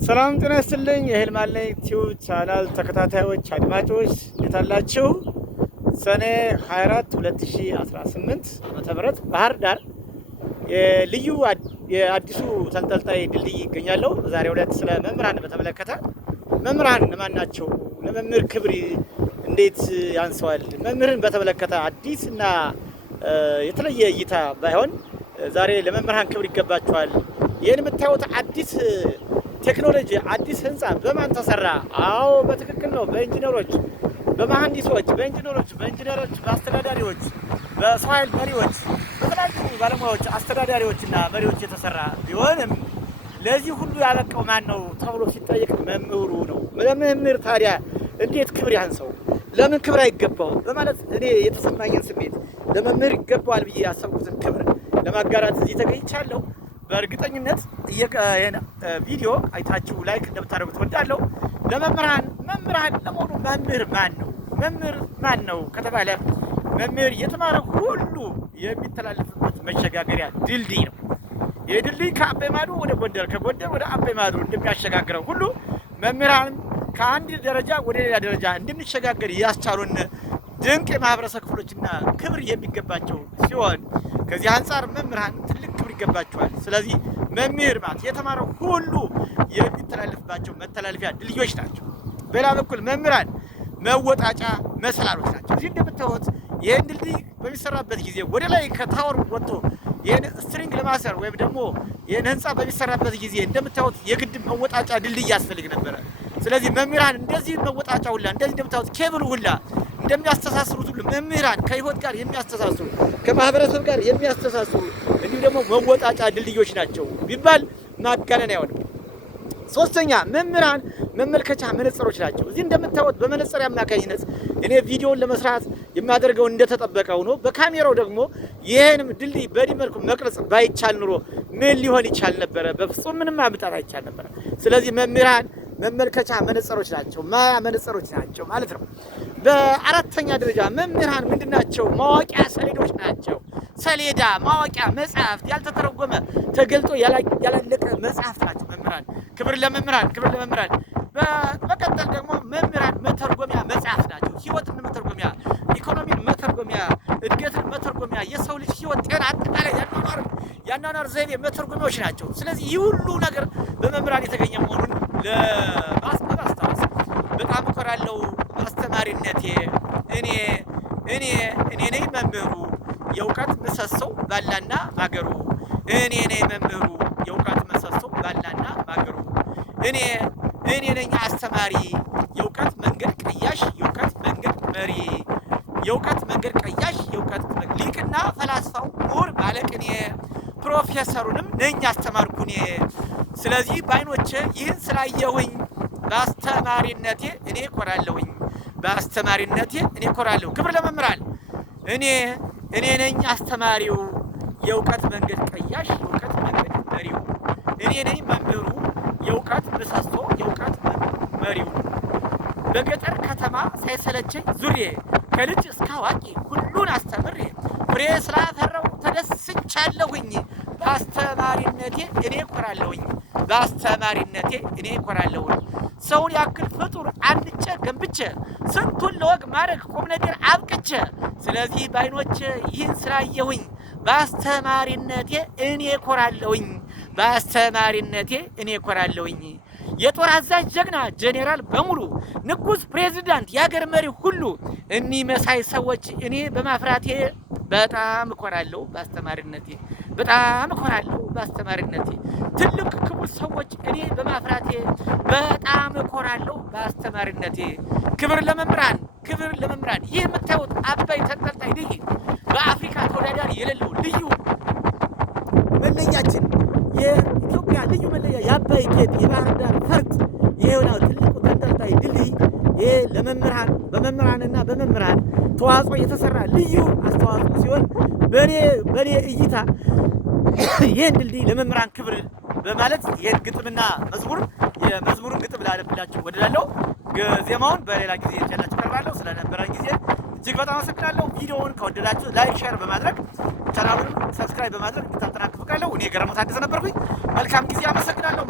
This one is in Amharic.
ሰላም ጤና ይስጥልኝ። የህልማለኝ ቲዩብ ቻናል ተከታታዮች አድማጮች እንዴት አላችሁ? ሰኔ 24 2018 ዓ.ም ባህር ዳር ልዩ የአዲሱ ተንጠልጣይ ድልድይ ይገኛለሁ። በዛሬው ዕለት ስለ መምህራን በተመለከተ መምህራን ለማን ናቸው? ለመምህር ክብር እንዴት ያንሰዋል? መምህርን በተመለከተ አዲስ እና የተለየ እይታ ባይሆን ዛሬ ለመምህራን ክብር ይገባቸዋል። ይህን የምታዩት አዲስ ቴክኖሎጂ አዲስ ህንፃ በማን ተሰራ? አዎ በትክክል ነው። በኢንጂነሮች፣ በመሐንዲሶች፣ በኢንጂነሮች፣ በአስተዳዳሪዎች፣ በሰው ኃይል መሪዎች፣ በተለያዩ ባለሙያዎች፣ አስተዳዳሪዎች እና መሪዎች የተሰራ ቢሆንም ለዚህ ሁሉ ያበቃው ማን ነው ተብሎ ሲጠየቅ መምህሩ ነው። ለመምህር ታዲያ እንዴት ክብር ያንሰው? ለምን ክብር አይገባው? በማለት እኔ የተሰማኝን ስሜት ለመምህር ይገባዋል ብዬ ያሰብኩትን ክብር ለማጋራት እዚህ ተገኝቻለሁ። በእርግጠኝነት ቪዲዮ አይታችሁ ላይክ እንደምታደርጉት እወዳለሁ። መምህራን ለመሆኑ መምህር ማን ነው? መምህር ማን ነው ከተባለ መምህር የተማረ ሁሉ የሚተላለፍበት መሸጋገሪያ ድልድይ ነው። ይህ ድልድይ ከአባይ ማዶ ወደ ጎንደር፣ ከጎንደር ወደ አባይ ማዶ እንደሚያሸጋግረው ሁሉ መምህራን ከአንድ ደረጃ ወደ ሌላ ደረጃ እንድንሸጋገር ያስቻሉን ድንቅ የማህበረሰብ ክፍሎችና ክብር የሚገባቸው ሲሆን ከዚህ አንጻር መምህራን ትልቅ ክብር ይገባቸዋል። ስለዚህ መምህር ማለት የተማረው ሁሉ የሚተላለፍባቸው መተላለፊያ ድልድዮች ናቸው። በሌላ በኩል መምህራን መወጣጫ መሰላሎች ናቸው። እዚህ እንደምታዩት ይህን ድልድይ በሚሰራበት ጊዜ ወደ ላይ ከታወር ወጥቶ ይህን ስትሪንግ ለማሰር ወይም ደግሞ ይህን ህንፃ በሚሰራበት ጊዜ እንደምታዩት የግድ መወጣጫ ድልድይ ያስፈልግ ነበረ። ስለዚህ መምህራን እንደዚህ መወጣጫ ሁላ እንደዚህ እንደምታዩት ኬብል ሁላ እንደሚያስተሳስሩት ሁሉ መምህራን ከህይወት ጋር የሚያስተሳስሩ ከማህበረሰብ ጋር የሚያስተሳስሩ እንዲሁም ደግሞ መወጣጫ ድልድዮች ናቸው ቢባል ማጋነን አይሆንም። ሶስተኛ መምህራን መመልከቻ መነጽሮች ናቸው። እዚህ እንደምታዩት በመነጽር አማካኝነት እኔ ቪዲዮውን ለመስራት የማደርገው እንደተጠበቀ ሆኖ በካሜራው ደግሞ ይህንም ድልድይ በዚህ መልኩ መቅረጽ ባይቻል ኑሮ ምን ሊሆን ይቻል ነበረ? በፍጹም ምንም ማምጣት አይቻል ነበረ። ስለዚህ መምህራን መመልከቻ መነጽሮች ናቸው፣ ማያ መነጽሮች ናቸው ማለት ነው። በአራተኛ ደረጃ መምህራን ምንድናቸው? ማወቂያ ሰሌዶች ናቸው። ሰሌዳ፣ ማወቂያ፣ መጽሐፍት፣ ያልተተረጎመ ተገልጦ ያላለቀ መጽሐፍት ናቸው መምህራን። ክብር ለመምህራን፣ ክብር ለመምህራን። በመቀጠል ደግሞ መምህራን መተርጎሚያ መጽሐፍት ናቸው። ህይወትን መተርጎሚያ፣ ኢኮኖሚን መተርጎሚያ፣ እድገትን መተርጎሚያ፣ የሰው ልጅ ህይወት፣ ጤና፣ አጠቃላይ ያኗኗር ዘይቤ መተርጎሚያዎች ናቸው። ስለዚህ ይህ ሁሉ ነገር በመምህራን የተገኘ መሆኑን ለማስታወስ በጣም እኮራለሁ። አስተማሪነቴ እኔ ነኝ መምህሩ የእውቀት ምሰሶ ባላና ማገሩ። እኔ ነኝ መምህሩ የእውቀት ምሰሶ ባላና ማገሩ። እኔ ነኝ አስተማሪ የእውቀት መንገድ ቀያሽ የእውቀት መንገድ መሪ የእውቀት መንገድ ቀያሽ የእውቀት ሊቅና ፈላስፋው ምሁር ባለቅኔ ፕሮፌሰሩንም ነኝ አስተማርኩኔ። ስለዚህ በዓይኖቼ ይህን ስላየሁኝ በአስተማሪነቴ እኔ እኮራለሁኝ። በአስተማሪነቴ እኔ እኮራለሁ። ክብር ለመምህራን። እኔ ነኝ አስተማሪው የእውቀት መንገድ ቀያሽ የእውቀት መንገድ መሪው። እኔ ነኝ መምህሩ የእውቀት ምሰሶ የእውቀት መሪው። በገጠር ከተማ ሳይሰለቸኝ ዙሬ ከልጅ እስከ አዋቂ ሁሉን አስተምሬ ፍሬ ስላፈራው ተደስቻለሁኝ። በአስተማሪነቴ እኔ እኮራለሁኝ። በአስተማሪነቴ እኔ እኮራለሁኝ። ሰውን ያክል ፍጡር አንድቼ ገንብቼ ስንቱን ለወግ ማድረግ ቁም ነገር አብቅቼ። ስለዚህ በዓይኖቼ ይህን ስላየሁኝ በአስተማሪነቴ እኔ እኮራለሁኝ። በአስተማሪነቴ እኔ እኮራለሁኝ። የጦር አዛዥ ጀግና ጄኔራል በሙሉ ንጉስ፣ ፕሬዚዳንት፣ የሀገር መሪ ሁሉ እኒህ መሳይ ሰዎች እኔ በማፍራቴ በጣም እኮራለሁ። በአስተማሪነቴ በጣም እኮራለሁ። በአስተማሪነቴ ትልቅ ክቡር ሰዎች እኔ በማፍራቴ በጣም እኮራለሁ። በአስተማሪነቴ ክብር ለመምህራን፣ ክብር ለመምህራን። ይህ የምታዩት አባይ ተንጠልጣይ ድልድይ በአፍሪካ ተወዳዳሪ የሌለው ልዩ መለያችን የኢትዮጵያ ልዩ መለያ የአባይ ጌጥ የባህር ዳር ፈርጥ ይሄው ትልቁ ተንጠልጣይ ድልድይ ይሄ ለመምህራን በመምህራንና በመምህራን ተዋጽኦ የተሰራ ልዩ አስተዋጽኦ ሲሆን በኔ እይታ ይህን ድልድይ ለመምህራን ክብር በማለት ይህን ግጥምና የመዝሙሩን ግጥም ላለብላችሁ ወደላለው ዜማውን በሌላ ጊዜ ይዤላችሁ ቀርባለሁ። ስለነበረን ጊዜ እጅግ በጣም አመሰግናለሁ። ቪዲዮውን ከወደዳችሁ ላይክ፣ ሼር በማድረግ ቻናሉን ሰብስክራይብ በማድረግ እንድታጠናክሩ እኔ ገረመው ታደሰ ነበርኩኝ። መልካም ጊዜ። አመሰግናለሁ።